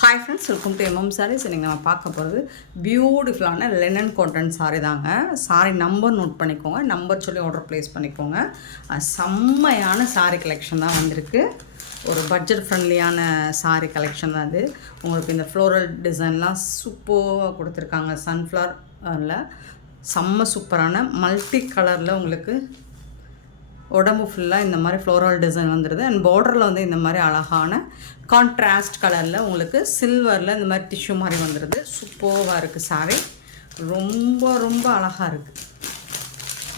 Hi friends, welcome to MM Sarees. இன்றைக்கி நம்ம பார்க்க போகிறது பியூட்டிஃபுல்லான லெனன் காட்டன் சாரீ தாங்க. சாரீ நம்பர் நோட் பண்ணிக்கோங்க, நம்பர் சொல்லி ஆர்டர் ப்ளேஸ் பண்ணிக்கோங்க. செம்மையான சாரீ கலெக்ஷன் தான் வந்திருக்கு. ஒரு பட்ஜெட் ஃப்ரெண்ட்லியான சாரீ கலெக்ஷன் தான் அது. உங்களுக்கு இந்த ஃப்ளோரல் டிசைன்லாம் சூப்பராக கொடுத்துருக்காங்க. சன்ஃப்ளவரில் செம்ம சூப்பரான மல்டி கலரில் உங்களுக்கு உடம்பு ஃபுல்லாக இந்த மாதிரி ஃப்ளோரல் டிசைன் வந்துடுது. அண்ட் பார்டரில் வந்து இந்த மாதிரி அழகான கான்ட்ராஸ்ட் கலரில் உங்களுக்கு சில்வரில் இந்த மாதிரி டிஷ்யூ மாதிரி வந்துடுது. சூப்பராக இருக்குது சாரீ. ரொம்ப ரொம்ப அழகாக இருக்குது.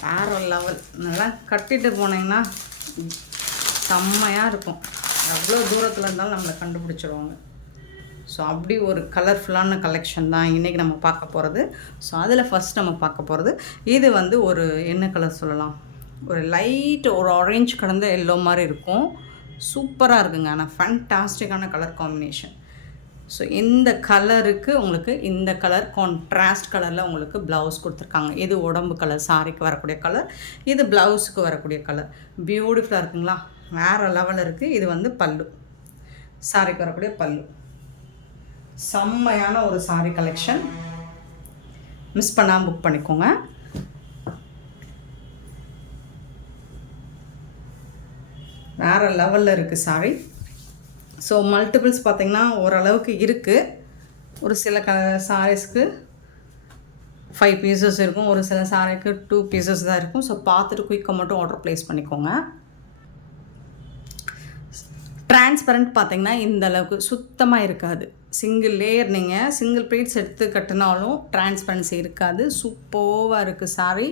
வேறு லெவல். நல்லா கட்டிட்டு போனீங்கன்னா செம்மையாக இருக்கும். எவ்வளோ தூரத்தில் இருந்தாலும் நம்மளை கண்டுபிடிச்சிடுவாங்க. ஸோ அப்படி ஒரு கலர்ஃபுல்லான கலெக்ஷன் தான் இன்றைக்கி நம்ம பார்க்க போகிறது. ஸோ அதில் ஃபஸ்ட் நம்ம பார்க்க போகிறது இது வந்து ஒரு என்ன கலர் சொல்லலாம், ஒரு லைட் ஒரு ஆரஞ்சு கலந்த எல்லோ மாதிரி இருக்கும். சூப்பராக இருக்குங்க. ஆனால் ஃபேண்டாஸ்டிக்கான கலர் காம்பினேஷன். ஸோ இந்த கலருக்கு உங்களுக்கு இந்த கலர் கான்ட்ராஸ்ட் கலரில் உங்களுக்கு ப்ளவுஸ் கொடுத்துருக்காங்க. இது உடம்பு கலர், சாரிக்கு வரக்கூடிய கலர். இது ப்ளவுஸுக்கு வரக்கூடிய கலர். பியூட்டிஃபுல்லாக இருக்குங்களா? வேறு லெவலில் இருக்குது. இது வந்து பல்லு, சாரிக்கு வரக்கூடிய பல்லு. செம்மையான ஒரு சாரி கலெக்ஷன். மிஸ் பண்ணாமல் புக் பண்ணிக்கோங்க. வேறு லெவலில் இருக்குது சாரி. ஸோ மல்டிபிள்ஸ் பார்த்திங்கன்னா ஓரளவுக்கு இருக்குது. ஒரு சில சாரீஸ்க்கு 5 பீசஸ் இருக்கும், ஒரு சில சாரீக்கு 2 பீசஸ் தான் இருக்கும். ஸோ பார்த்துட்டு குயிக்காக மட்டும் ஆர்டர் ப்ளேஸ் பண்ணிக்கோங்க. டிரான்ஸ்பரண்ட் பார்த்திங்கன்னா இந்த அளவுக்கு சுத்தமாக இருக்காது. சிங்கிள் லேயர் நீங்கள் சிங்கிள் ப்ளீட்ஸ் எடுத்து கட்டினாலும் டிரான்ஸ்பரன்சி இருக்காது. சூப்பராக இருக்குது சாரீ.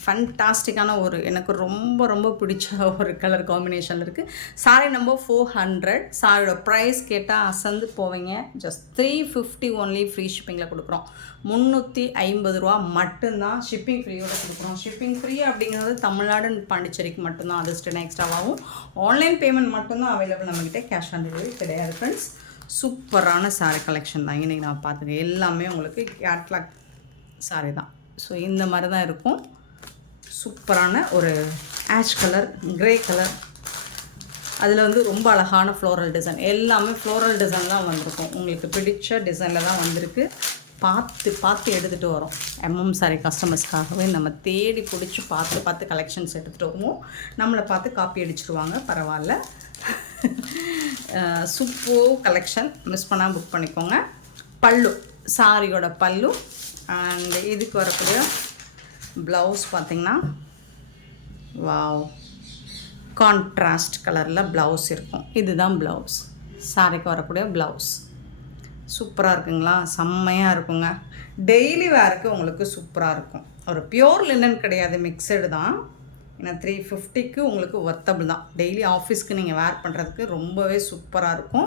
ஃபண்டாஸ்டிக்கான ஒரு எனக்கு ரொம்ப ரொம்ப பிடிச்ச ஒரு கலர் காம்பினேஷனில் இருக்குது. சாரீ நம்பர் 400. சாரியோட ப்ரைஸ் கேட்டால் அசந்து போவீங்க. Just 350 only. ஃப்ரீ ஷிப்பிங்கில் கொடுக்குறோம். 350 ரூபா மட்டும்தான் ஷிப்பிங் ஃப்ரீயோடு கொடுக்குறோம். ஷிப்பிங் ஃப்ரீ அப்படிங்கிறது தமிழ்நாடு பாண்டிச்சேரிக்கு மட்டும்தான். அது ஸ்டென் எக்ஸ்ட்ராவாகவும் ஆன்லைன் பேமெண்ட் மட்டும்தான் அவைலபிள் நம்மக்கிட்ட. கேஷ் ஆன் டெலிவரி கிடையாது ஃப்ரெண்ட்ஸ். சூப்பரான சாரீ கலெக்ஷன் தான் இன்றைக்கி நான் பார்த்துருக்கேன். எல்லாமே உங்களுக்கு கேட்லாக் சாரீ தான். ஸோ இந்த மாதிரி தான் இருக்கும். சூப்பரான ஒரு ஆஷ் கலர், கிரே கலர், அதில் வந்து ரொம்ப அழகான ஃப்ளோரல் டிசைன். எல்லாமே ஃப்ளோரல் டிசைன் தான் வந்திருக்கும். உங்களுக்கு பிடிச்ச டிசைனில் தான் வந்திருக்கு. பார்த்து பார்த்து எடுத்துகிட்டு வரோம். எம்எம் சாரீ கஸ்டமர்ஸ்க்காகவே நம்ம தேடி பிடிச்சி பார்த்து கலெக்ஷன்ஸ் எடுத்துகிட்டு வருவோம். நம்மளை பார்த்து காப்பி அடிச்சிருவாங்க, பரவாயில்ல. Super collection. மிஸ் பண்ணால் புக் பண்ணிக்கோங்க. பல்லு, சாரியோட பல்லு. அண்ட் இதுக்கு வரக்கூடிய ப்ளவுஸ் பார்த்திங்கன்னா வாவ், கான்ட்ராஸ்ட் கலரில் ப்ளவுஸ் இருக்கும். இதுதான் ப்ளவுஸ், சாரிக்கு வரக்கூடிய ப்ளவுஸ். சூப்பராக இருக்குங்களா? செம்மையாக இருக்குங்க. டெய்லி வேருக்கு உங்களுக்கு சூப்பராக இருக்கும். ஒரு பியோர் லினன் கிடையாது, மிக்சடு தான். ஏன்னா 350க்கு உங்களுக்கு ஒர்த்தபிள் தான். டெய்லி ஆஃபீஸ்க்கு நீங்கள் வேர் பண்ணுறதுக்கு ரொம்பவே சூப்பராக இருக்கும்.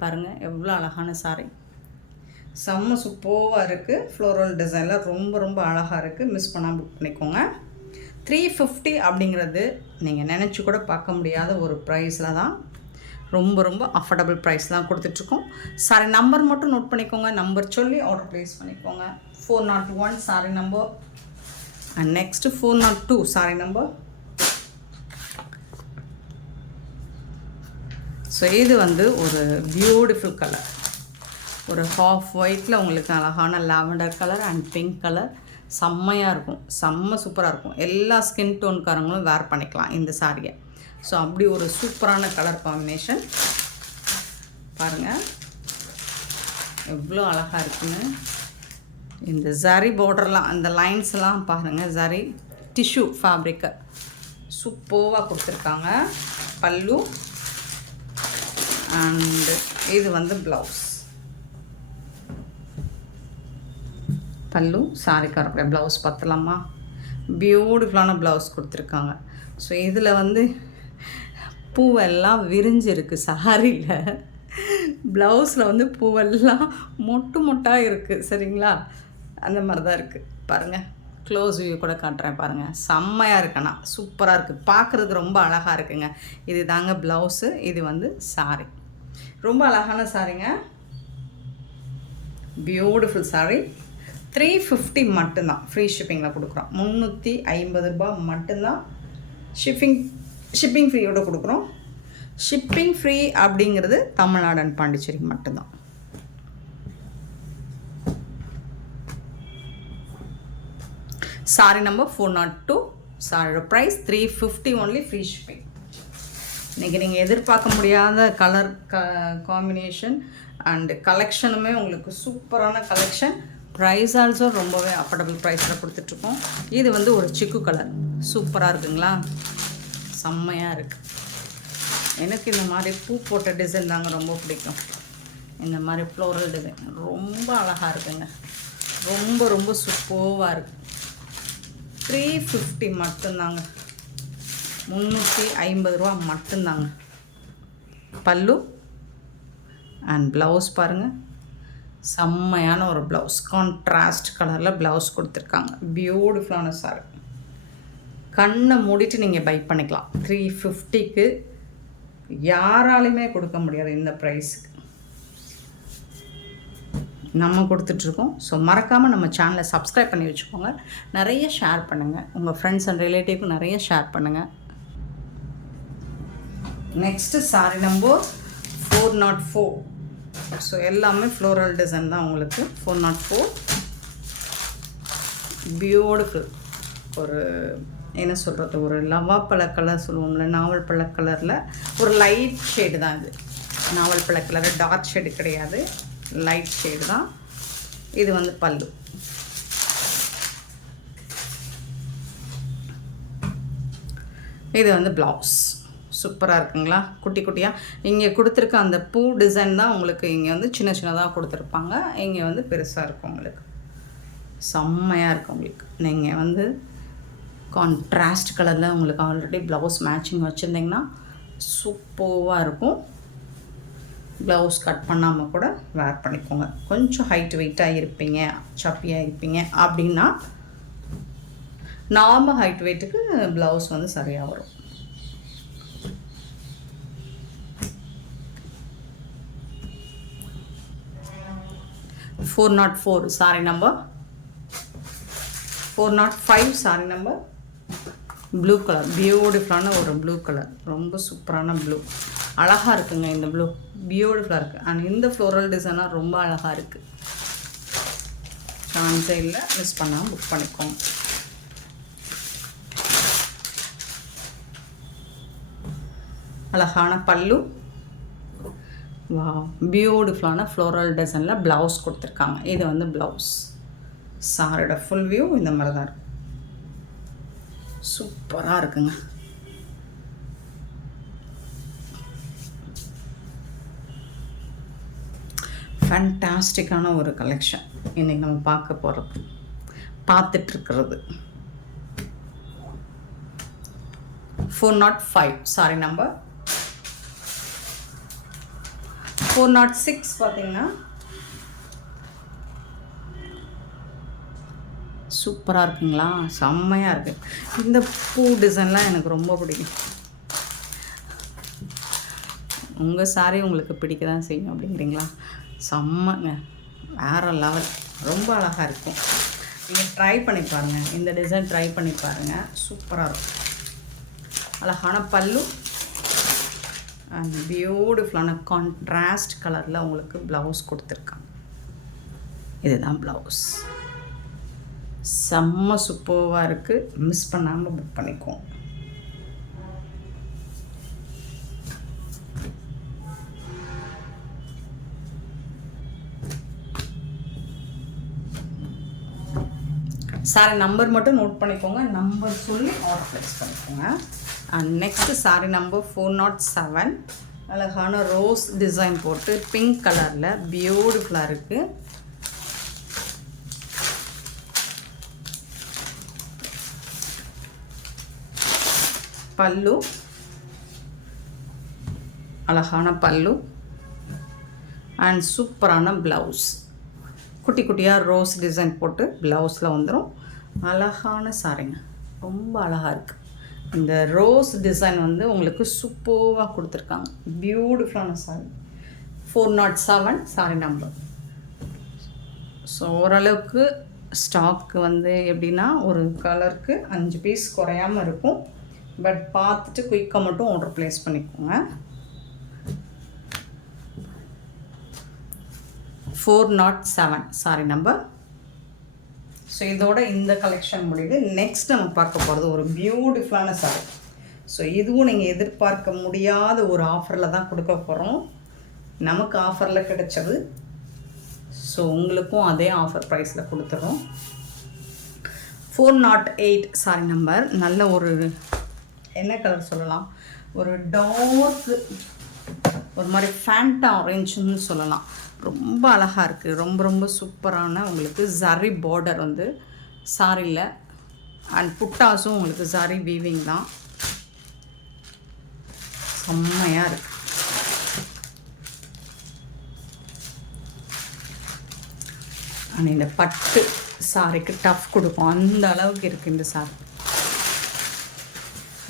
பாருங்கள் எவ்வளோ அழகான சாரீ. செம்ம சூப்பராக இருக்குது. ஃப்ளோரல் டிசைனில் ரொம்ப ரொம்ப அழகாக இருக்குது. மிஸ் பண்ணால் புக் பண்ணிக்கோங்க. 350 அப்படிங்கிறது நீங்கள் நினச்சி கூட பார்க்க முடியாத ஒரு ப்ரைஸில் தான், ரொம்ப ரொம்ப அஃபோர்டபுள் ப்ரைஸ் தான் கொடுத்துட்ருக்கோம். சாரி நம்பர் மட்டும் நோட் பண்ணிக்கோங்க. நம்பர் சொல்லி ஆர்டர் ப்ளேஸ் பண்ணிக்கோங்க. 401 sorry number. And next 402 sorry number. So இது வந்து ஒரு பியூட்டிஃபுல் கலர். ஒரு ஹாஃப் ஒயிட்டில் உங்களுக்கு அழகான lavender colour and pink colour. செம்மையாக இருக்கும். செம்ம சூப்பராக இருக்கும். எல்லா ஸ்கின் டோன்காரங்களும் வேர் பண்ணிக்கலாம் இந்த சாரியை. ஸோ அப்படி ஒரு சூப்பரான கலர் காம்பினேஷன். பாருங்கள் எவ்வளோ அழகாக இருக்குன்னு. இந்த ஜரி பார்டர்லாம், அந்த லைன்ஸ்லாம் பாருங்கள். ஜரி டிஷ்யூ ஃபேப்ரிக்கை சூப்பராக கொடுத்துருக்காங்க. பல்லு அண்டு இது வந்து ப்ளவுஸ். பல்லு, சாரிக்கு வரக்கூடிய ப்ளவுஸ் பார்த்துலாமா? பியூட்டிஃபுல்லான ப்ளவுஸ் கொடுத்துருக்காங்க. ஸோ இதில் வந்து பூவெல்லாம் விரிஞ்சிருக்கு சாரியில். ப்ளவுஸில் வந்து பூவெல்லாம் மொட்டாக இருக்குது. சரிங்களா? அந்த மாதிரி தான் இருக்குது. பாருங்கள், க்ளோஸ் வியூ கூட காட்டுறேன் பாருங்கள். செம்மையாக இருக்குண்ணா, சூப்பராக இருக்குது. பார்க்குறதுக்கு ரொம்ப அழகாக இருக்குங்க. இது தாங்க ப்ளவுஸு. இது வந்து சாரி. ரொம்ப அழகான சாரிங்க. Beautiful sorry. 350 மட்டும்தான். ஃப்ரீ ஷிப்பிங்கில் கொடுக்குறோம். 350 ரூபா மட்டும்தான். ஷிப்பிங் ஃப்ரீயோடு கொடுக்குறோம். ஷிப்பிங் ஃப்ரீ அப்படிங்கிறது தமிழ்நாடு அண்ட் பாண்டிச்சேரிக்கு மட்டும்தான். Sorry number 402. சாரியோட ப்ரைஸ் 350 ஒன்லி, ஃப்ரீ ஷிப்பிங். இன்றைக்கி நீங்கள் எதிர்பார்க்க முடியாத கலர் காம்பினேஷன் அண்டு கலெக்ஷனுமே உங்களுக்கு சூப்பரான கலெக்ஷன். ப்ரைஸ் ஆல்சோ ரொம்பவே அஃபோர்டபுள் ப்ரைஸில் கொடுத்துட்ருக்கோம். இது வந்து ஒரு சிக்கு கலர், சூப்பராக இருக்குங்களா, செம்மையாக இருக்குது. எனக்கு இந்த மாதிரி பூ போட்ட டிசைன் தாங்க ரொம்ப பிடிக்கும். இந்த மாதிரி ஃப்ளோரல் டிசைன் ரொம்ப அழகாக இருக்குங்க, ரொம்ப ரொம்ப சூப்பராக இருக்குது. 350 மட்டும்தாங்க, 350 ரூபா மட்டும்தாங்க. பல்லு அண்ட் ப்ளவுஸ் பாருங்கள், செம்மையான ஒரு ப்ளவுஸ், கான்ட்ராஸ்ட் கலரில் ப்ளவுஸ் கொடுத்துருக்காங்க. பியூட்டிஃபுல்லான சாரி, கண்ணை மூடிட்டு நீங்கள் பை பண்ணிக்கலாம். 350க்கு யாராலையுமே கொடுக்க முடியாது இந்த ப்ரைஸுக்கு நம்ம கொடுத்துட்ருக்கோம். ஸோ மறக்காமல் நம்ம சேனலை சப்ஸ்கிரைப் பண்ணி வச்சுக்கோங்க, நிறைய ஷேர் பண்ணுங்கள், உங்கள் ஃப்ரெண்ட்ஸ் அண்ட் ரிலேட்டிவ்க்கு நிறைய ஷேர் பண்ணுங்கள். Next sorry number 404. ஸோ எல்லாமே ஃப்ளோரல் டிசைன் தான் உங்களுக்கு. 404 பியூட்டிஃபுல், ஒரு என்ன சொல்கிறது, ஒரு லவாப்பழ கலர் சொல்லுவோம்ல, நாவல் பழ கலரில் ஒரு லைட் ஷேடு தான் இது. நாவல் பழ கலர் டார்க் ஷேடு கிடையாது, லைட் ஷேடு தான். இது வந்து பல்லு. இது வந்து ப்ளவுஸ். சூப்பராக இருக்குங்களா, குட்டி குட்டியாக. இங்கே கொடுத்துருக்க அந்த பூ டிசைன் தான் உங்களுக்கு இங்கே வந்து சின்ன சின்னதாக கொடுத்துருப்பாங்க, இங்கே வந்து பெருசாக இருக்கும் உங்களுக்கு. செம்மையாக இருக்கும் உங்களுக்கு. நீங்கள் வந்து கான்ட்ராஸ்ட் கலரில் உங்களுக்கு ஆல்ரெடி ப்ளவுஸ் மேட்சிங் வச்சுருந்திங்கன்னா சூப்பராக இருக்கும். ப்ளவுஸ் கட் பண்ணாமல் கூட வேர் பண்ணிக்கோங்க. கொஞ்சம் ஹைட் வெயிட்டாக இருப்பீங்க, சப்பியாக இருப்பீங்க அப்படின்னா நார்மல் ஹைட் வெயிட்டுக்கு ப்ளவுஸ் வந்து சரியாக வரும். $404 sorry number 405 sorry number. Blue colour, பியூட்டிஃபுல்லான ஒரு ப்ளூ கலர், ரொம்ப சூப்பரான ப்ளூ, அழகாக இருக்குங்க இந்த ப்ளூ, பியூட்டிஃபுல்லாக இருக்குது. அண்ட் இந்த ஃப்ளோரல் டிசைனாக ரொம்ப அழகாக இருக்குது. சான்ஸே இல்லை, மிஸ் பண்ணாமல் புக் பண்ணிக்கோங்க. அழகான பல்லு, வா, பியூட்டிஃபுல்லான ஃப்ளோரல் டிசைனில் ப்ளவுஸ் கொடுத்துருக்காங்க. இது வந்து ப்ளவுஸ். சாரோட ஃபுல் வியூ இந்த மாதிரி தான் இருக்கும், சூப்பராக இருக்குங்க. ஃபேண்டாஸ்டிக்கான ஒரு கலெக்ஷன் இன்றைக்கி நம்ம பார்த்துட்ருக்கிறது. 405 சாரி நம்பர். 406 பார்த்தீங்கன்னா சூப்பராக இருக்குங்களா, செம்மையாக இருக்குது. இந்த பூ டிசைன்லாம் எனக்கு ரொம்ப பிடிக்கும். உங்கள் சாரி உங்களுக்கு பிடிக்க தான் செய்யும் அப்படிங்கிறீங்களா, செம்மங்க, வேறு லெவல், ரொம்ப அழகாக இருக்கும். நீங்கள் ட்ரை பண்ணி பாருங்கள், இந்த டிசைன் ட்ரை பண்ணி பாருங்கள், சூப்பராக இருக்கும். அழகான பல்லு அண்ட் பியூட்டிஃபுல்லான கான்ட்ராஸ்ட் கலரில் உங்களுக்கு ப்ளவுஸ் கொடுத்துருக்காங்க. இதுதான் ப்ளவுஸ், செம்ம சூப்பராக இருக்குது. மிஸ் பண்ணாமல் புக் பண்ணிக்குவோம். சாரி நம்பர் மட்டும் நோட் பண்ணிக்கோங்க, நம்பர் சொல்லி ஆர்டர் ப்ளேஸ் பண்ணிக்கோங்க. And next sorry number 407. அழகான ரோஸ் டிசைன் போட்டு பிங்க் கலரில் பியூட்டிஃபுல்லாக இருக்குது. பல்லு, அழகான பல்லு அண்ட் சூப்பரான ப்ளவுஸ். குட்டி குட்டியாக ரோஸ் டிசைன் போட்டு ப்ளவுஸில் வந்துடும். அழகான சாரிங்க, ரொம்ப அழகாக இருக்குது. இந்த ரோஸ் டிசைன் வந்து உங்களுக்கு சூப்பராக கொடுத்துருக்காங்க, பியூட்டிஃபுல்லான சாரி. 407 sorry number. ஸோ ஓரளவுக்கு ஸ்டாக்கு வந்து எப்படின்னா ஒரு கலருக்கு 5 பீஸ் குறையாமல் இருக்கும். பட் பார்த்துட்டு குயிக்காக மட்டும் ஆர்டர் ப்ளேஸ் பண்ணிக்கோங்க. 407 சாரி நம்பர். ஸோ இதோட இந்த கலெக்ஷன் முடியுது. நெக்ஸ்ட் நம்ம பார்க்க போகிறது ஒரு பியூட்டிஃபுல்லான சாரி. ஸோ இதுவும் நீங்கள் எதிர்பார்க்க முடியாத ஒரு ஆஃபரில் தான் கொடுக்க போகிறோம். நமக்கு ஆஃபரில் கிடைச்சது. ஸோ உங்களுக்கும் அதே ஆஃபர் ப்ரைஸில் கொடுத்துறோம். 408 சாரி நம்பர். நல்ல ஒரு என்ன கலர் சொல்லலாம், ஒரு டார்க் ஒரு மாதிரி ஃபேண்டா ஆரஞ்சுன்னு சொல்லலாம். ரொம்ப அழகாக இருக்குது. ரொம்ப ரொம்ப சூப்பரான உங்களுக்கு ஜரி பார்டர் வந்து சாரியில் அண்ட் புட்டாஸும் உங்களுக்கு ஜரி வீவிங் தான். செம்மையாக இருக்குது. அண்ட் இந்த பட்டு சாரிக்கு டஃப் கொடுக்கும், அந்த அளவுக்கு இருக்குது இந்த சாரி.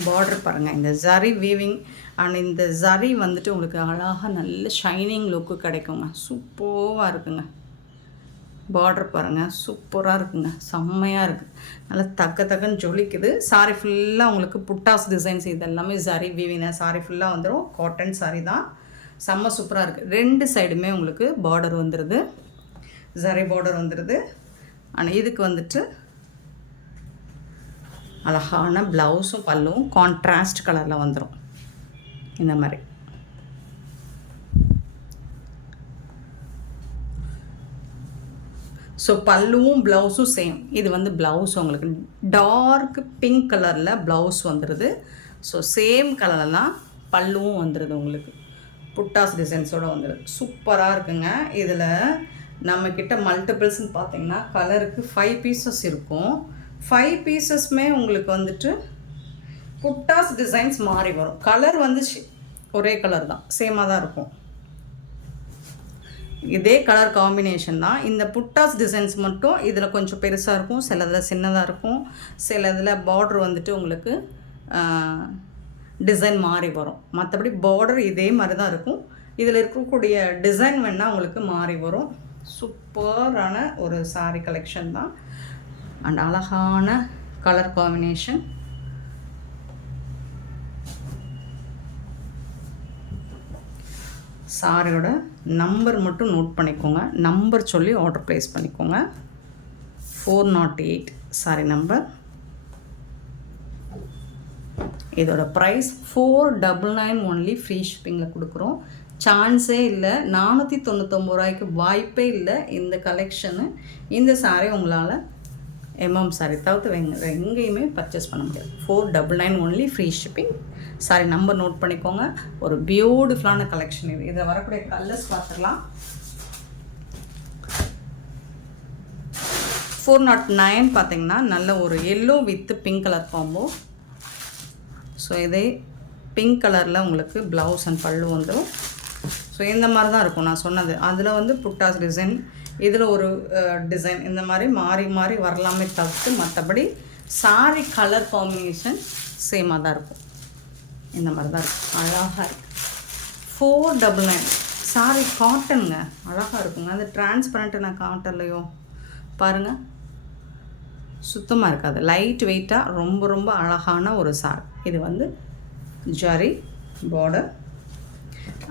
பார்டர் பாருங்கள், இந்த ஜரி வீவிங் அண்ட் இந்த ஜரி வந்துட்டு உங்களுக்கு அழகாக நல்ல ஷைனிங் லுக்கு கிடைக்குங்க. சூப்பராக இருக்குங்க. பார்டர் பாருங்கள், சூப்பராக இருக்குங்க. செம்மையாக இருக்குது. நல்லா தக்கன்னு ஜொலிக்குது. சாரி ஃபுல்லாக உங்களுக்கு புட்டாஸ் டிசைன்ஸ் இது எல்லாமே ஜரி வீவிங். சாரி ஃபுல்லாக வந்துடும். காட்டன் சாரி தான். செம்ம சூப்பராக இருக்குது. 2 சைடுமே உங்களுக்கு பார்டர் வந்துடுது, ஜரி பார்டர் வந்துடுது. ஆனால் இதுக்கு வந்துட்டு அழகான ப்ளவுஸும் பல்லும் கான்ட்ராஸ்ட் கலரில் வந்துடும் இந்த மாதிரி. ஸோ பல்லுவும் ப்ளவுஸும் சேம். இது வந்து ப்ளவுஸ் உங்களுக்கு டார்க் பிங்க் கலரில் ப்ளவுஸ் வந்துடுது. ஸோ சேம் கலரில் தான் பல்லுவும் வந்துடுது உங்களுக்கு. புட்டாஸ் டிசைன்ஸோடு வந்துடுது. சூப்பராக இருக்குங்க. இதில் நம்மக்கிட்ட மல்டிபிள்ஸ்ன்னு பார்த்தீங்கன்னா கலருக்கு 5 பீசஸ் இருக்கும். 5 பீசஸ்மே உங்களுக்கு வந்துட்டு புட்டாஸ் டிசைன்ஸ் மாறி வரும். கலர் வந்து ஒரே கலர் தான், சேமாக தான் இருக்கும். இதே கலர் காம்பினேஷன் தான். இந்த புட்டாஸ் டிசைன்ஸ் மட்டும் இதில் கொஞ்சம் பெருசாக இருக்கும், சில இதில் சின்னதாக இருக்கும், சில இதில் பார்டர் வந்துட்டு உங்களுக்கு டிசைன் மாறி வரும். மற்றபடி பார்டர் இதே மாதிரி தான் இருக்கும். இதில் இருக்கக்கூடிய டிசைன் வேணால் உங்களுக்கு மாறி வரும். சூப்பரான ஒரு சாரீ கலெக்ஷன் தான். அண்ட் அழகான கலர் காம்பினேஷன். சாரியோட நம்பர் மட்டும் நோட் பண்ணிக்கோங்க. நம்பர் சொல்லி ஆர்டர் ப்ளேஸ் பண்ணிக்கோங்க. 408 சாரி நம்பர். இதோட ப்ரைஸ் 499 ஒன்லி. ஃப்ரீ ஷிப்பிங்கில் கொடுக்குறோம். சான்ஸே இல்லை. 499 ரூபாய்க்கு வாய்ப்பே இல்லை. இந்த கலெக்ஷனு இந்த சாரீ உங்களால் எம்எம் சாரி தவிர்த்து எங்கேயுமே பர்ச்சேஸ் பண்ண முடியாது. 499 only. Free shipping. Sari number note பண்ணிக்கோங்க. ஒரு பியூட்டிஃபுல்லான கலெக்ஷன் இது. இதில் வரக்கூடிய கலர்ஸ் பார்த்துக்கலாம். 409 பார்த்தீங்கன்னா நல்ல ஒரு yellow with pink colour combo. So இதே பிங்க் கலரில் உங்களுக்கு ப்ளவுஸ் அண்ட் பல்லு வந்துடும். ஸோ இந்த மாதிரி தான் இருக்கும் நான் சொன்னது. அதில் வந்து புட்டாஸ் டிசைன், இதில் ஒரு டிசைன், இந்த மாதிரி மாறி மாறி வரலாமே தவிர்த்து மற்றபடி சாரி கலர் காம்பினேஷன் சேமாக தான் இருக்கும். இந்த மாதிரி தான் இருக்கும். அழகாக இருக்குது. 499 சாரி காட்டனுங்க. அழகாக இருக்குங்க. அது டிரான்ஸ்பரண்ட்டு நான் காட்டலையோ பாருங்கள். சுத்தமாக இருக்காது. லைட் வெயிட்டாக ரொம்ப ரொம்ப அழகான ஒரு சாரி. இது வந்து ஜரி பார்டர்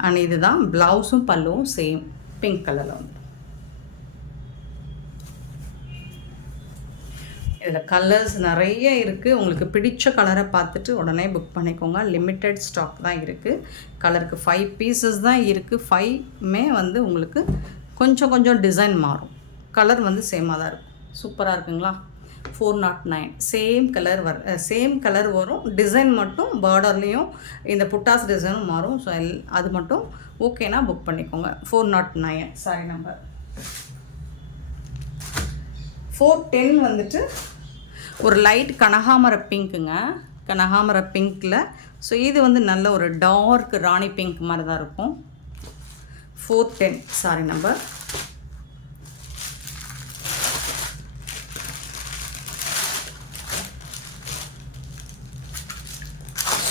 அண்ட் இதுதான் ப்ளவுஸும் பல்லுவும் சேம் பிங்க் கலரில் வந்து. இதில் கலர்ஸ் நிறைய இருக்குது. உங்களுக்கு பிடிச்ச கலரை பார்த்துட்டு உடனே புக் பண்ணிக்கோங்க. லிமிட்டட் ஸ்டாக் தான் இருக்குது. கலருக்கு 5 பீசஸ் தான் இருக்குது. 5மே வந்து உங்களுக்கு கொஞ்சம் கொஞ்சம் டிசைன் மாறும். கலர் வந்து சேமாக தான் இருக்கும். சூப்பராக இருக்குங்களா? 409 சேம் கலர் வரும். டிசைன் மட்டும் பார்டர்லேயும் இந்த புட்டாஸ் டிசைனும் மாறும். ஸோ அது மட்டும் ஓகேனா புக் பண்ணிக்கோங்க. 409 சாரி நம்பர். 410 வந்துட்டு ஒரு லைட் கனகாமர பிங்க்குங்க. கனகாமர பிங்க்கில். ஸோ இது வந்து நல்ல ஒரு டார்க் ராணி பிங்க் மாதிரி தான் இருக்கும். 410 சாரி நம்பர்.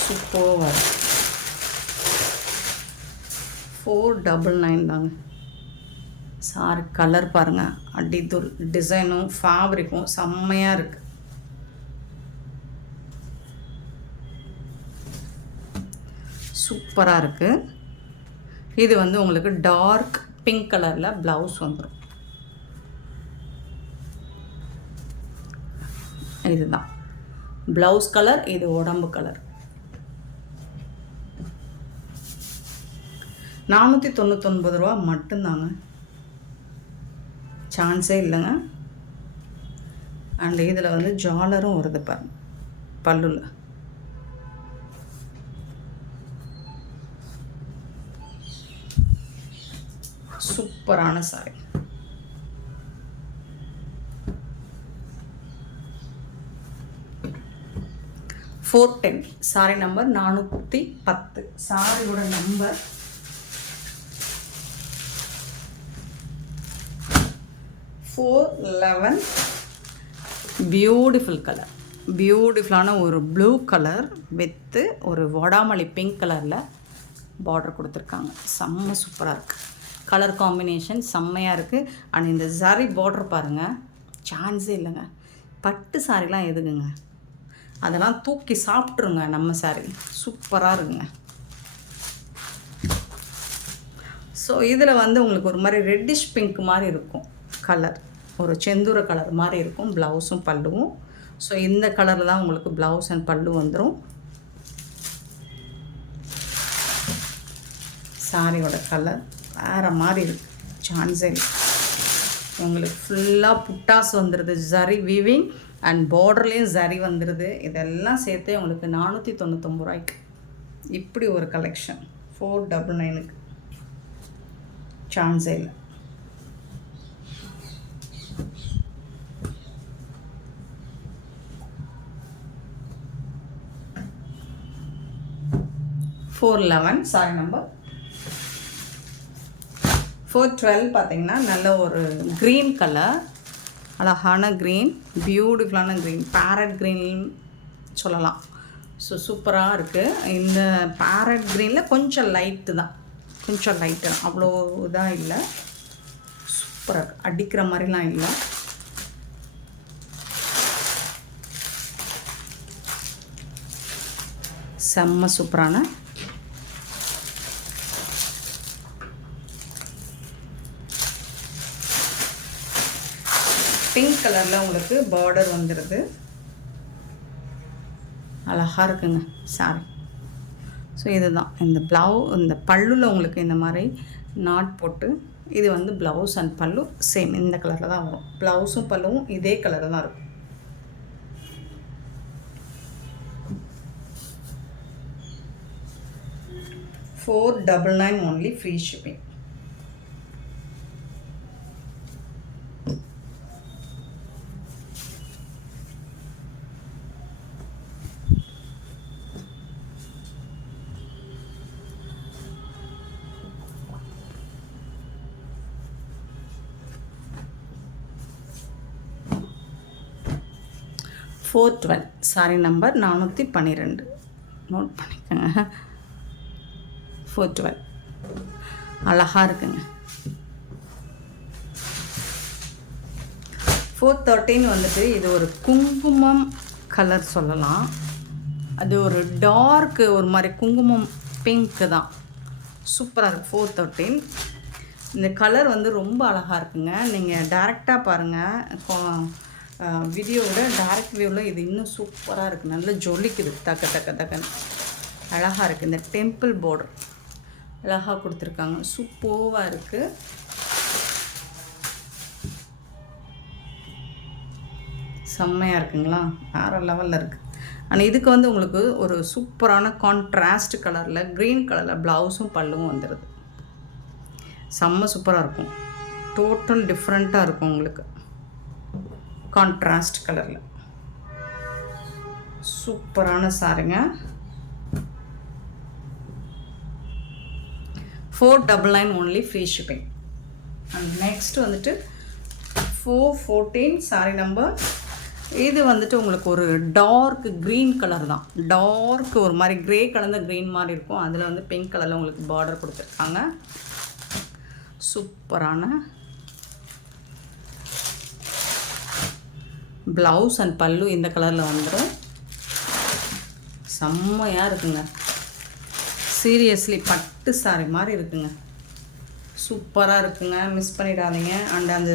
சூப்பராக 499 தாங்க. சாரி கலர் பாருங்கள். அடித்தூள் டிசைனும் ஃபேப்ரிக்கும் செம்மையாக இருக்குது. சூப்பராக இருக்குது. இது வந்து உங்களுக்கு டார்க் பிங்க் கலரில் ப்ளவுஸ் வந்துடும். இதுதான் ப்ளவுஸ் கலர், இது உடம்பு கலர். 499 ரூபா மட்டும்தாங்க, சான்ஸே இல்லைங்க. அண்ட் இதில் வந்து ஜாலரும் வருது பாருங்க பல்லுல. சூப்பரான சாரி. $410 sorry number 410. சாரியோட நம்பர் 411. பியூட்டிஃபுல் கலர், பியூட்டிஃபுல்லான ஒரு ப்ளூ கலர் வித்து ஒரு வடாமல்லி பிங்க் கலரில் பார்டர் கொடுத்துருக்காங்க. செம்ம சூப்பராக இருக்குது. கலர் காம்பினேஷன் செம்மையாக இருக்குது. அண்ட் இந்த சாரி பார்டர் பாருங்கள், சான்ஸே இல்லைங்க. பட்டு சாரிலாம் எதுக்குங்க, அதெல்லாம் தூக்கி சாப்பிட்ருங்க. நம்ம சாரி சூப்பராக இருக்குங்க. ஸோ இதில் வந்து உங்களுக்கு ஒரு மாதிரி ரெட்டிஷ் பிங்க் மாதிரி இருக்கும் கலர், ஒரு செந்தூர கலர் மாதிரி இருக்கும் ப்ளவுஸும் பல்லுவும். ஸோ இந்த கலரில் தான் உங்களுக்கு ப்ளவுஸ் அண்ட் பல்லு வந்துடும். சாரியோட கலர் வேறு மாதிரி இருக்குது, சான்ஸே இல்லை. உங்களுக்கு ஃபுல்லாக புட்டாஸ் வந்துடுது, ஜரி வீவிங் அண்ட் பார்டர்லேயும் ஜரி வந்துடுது. இதெல்லாம் சேர்த்தே உங்களுக்கு 499 ரூபாய்க்கு இப்படி ஒரு கலெக்ஷன் 499க்கு சான்ஸே இல்லை. $411 சாரி நம்பர் 412. பார்த்தீங்கன்னா நல்ல ஒரு க்ரீன் கலர், அழகான க்ரீன், பியூட்டிஃபுல்லான க்ரீன், பேரட் க்ரீன் சொல்லலாம். ஸோ சூப்பராக இருக்குது. இந்த பேரட் க்ரீனில் கொஞ்சம் லைட்டு தான், கொஞ்சம் லைட்டு தான், அவ்வளோ இதாக இல்லை. சூப்பராக அடிக்கிற மாதிரிலாம் இல்லை. செம்ம சூப்பரான பிங்க் கலரில் உங்களுக்கு பார்டர் வந்துடுது. அழகாக இருக்குங்க சாரி. ஸோ இதுதான் இந்த இந்த பல்லுவில் உங்களுக்கு இந்த மாதிரி நாட் போட்டு, இது வந்து ப்ளவுஸ் அண்ட் பல்லு சேம் இந்த கலரில் தான் வரும். ப்ளவுஸும் பல்லுவும் இதே கலரில் தான் இருக்கும். $499 only, free shipping. $412 sari number 412 note பண்ணிக்கோங்க. 412 அழகாக இருக்குங்க. 413 வந்துட்டு இது ஒரு குங்குமம் கலர் சொல்லலாம். அது ஒரு டார்க்கு ஒரு மாதிரி குங்குமம் பிங்க்கு தான், சூப்பராக இருக்குது. 413 இந்த கலர் வந்து ரொம்ப அழகாக இருக்குங்க. நீங்கள் டேரெக்டாக பாருங்கள், வீடியோவோட டேரக்ட் வியூவில் இது இன்னும் சூப்பராக இருக்குது. நல்லா ஜொலிக்குது, டக்குன்னு அழகாக இருக்குது. இந்த டெம்பிள் பார்டர் அழகாக கொடுத்துருக்காங்க, சூப்பராக இருக்குது. செம்மையாக இருக்குங்களா, வேறு லெவலில் இருக்குது. ஆனால் இதுக்கு வந்து உங்களுக்கு ஒரு சூப்பரான கான்ட்ராஸ்ட் கலரில் க்ரீன் கலரில் ப்ளவுஸும் பல்லுவும் வந்துடுது. செம்ம சூப்பராக இருக்கும், டோட்டல் டிஃப்ரெண்ட்டாக இருக்கும் உங்களுக்கு. கான்ட்ராஸ்ட் கலரில் சூப்பரான சாரிங்க. 499 only, free shipping. And next வந்துட்டு 414 சாரி நம்பர். இது வந்துட்டு உங்களுக்கு ஒரு டார்க் க்ரீன் கலர் தான், டார்க் ஒரு மாதிரி க்ரே கலந்த க்ரீன் மாதிரி இருக்கும். அதில் வந்து பிங்க் கலரில் உங்களுக்கு பார்டர் கொடுத்துருக்காங்க. சூப்பரான ப்ளவுஸ் அண்ட் பல்லு இந்த கலரில் வந்துடும். செம்மையாக இருக்குங்க, சீரியஸ்லி பட்டு சாரி மாதிரி இருக்குங்க, சூப்பராக இருக்குங்க, மிஸ் பண்ணிடாதீங்க. அண்ட் அந்த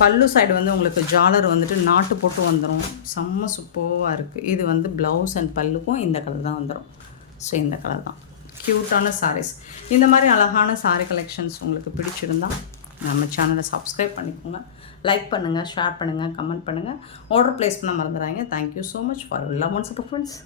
பல்லு சைடு வந்து உங்களுக்கு ஜாலர் வந்துட்டு நாட்டு போட்டு வந்துடும். செம்ம சூப்பராக இருக்குது. இது வந்து ப்ளவுஸ் அண்ட் பல்லுக்கும் இந்த கலர் தான் வந்துடும். ஸோ இந்த கலர் தான் க்யூட்டான சாரீஸ். இந்த மாதிரி அழகான சாரீ கலெக்ஷன்ஸ் உங்களுக்கு பிடிச்சிருந்தால் நம்ம சேனலை சப்ஸ்கிரைப் பண்ணிக்கோங்க, லைக் பண்ணுங்கள், ஷேர் பண்ணுங்கள், கமெண்ட் பண்ணுங்கள். ஆர்டர் ப்ளேஸ் பண்ண மறந்துடாதீங்க. Thank you so much for love and support friends.